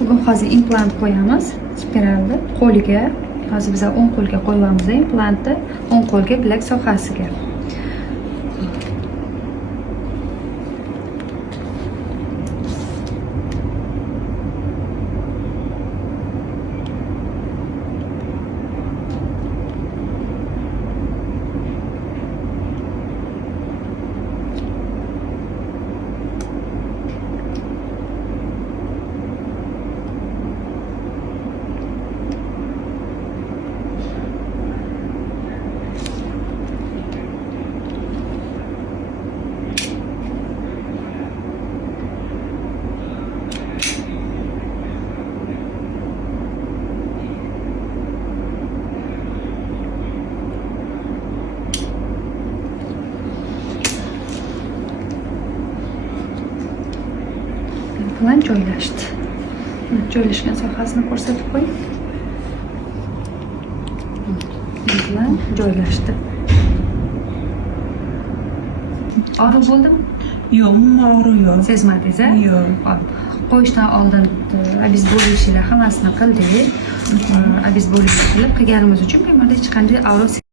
Bugun hozir implant qo'yamiz. Spiralni qo'liga, hozir biz o'ng qo'lga qo'yamiz implantni, o'ng qo'lga bilak sohasiga. Bilan joylashdi. Joylashgan sohasini ko'rsatib qo'ying. Bilan joylashdi. Og'riq bo'ldimi? Yo'q, umuman og'riq yo'q. Sezmadingiz-a? Yo'q. Qo'yishdan oldin obezbolishlar hammasini qildik. Obezbolish qilib qilganimiz uchun bemorda hech qanday og'riq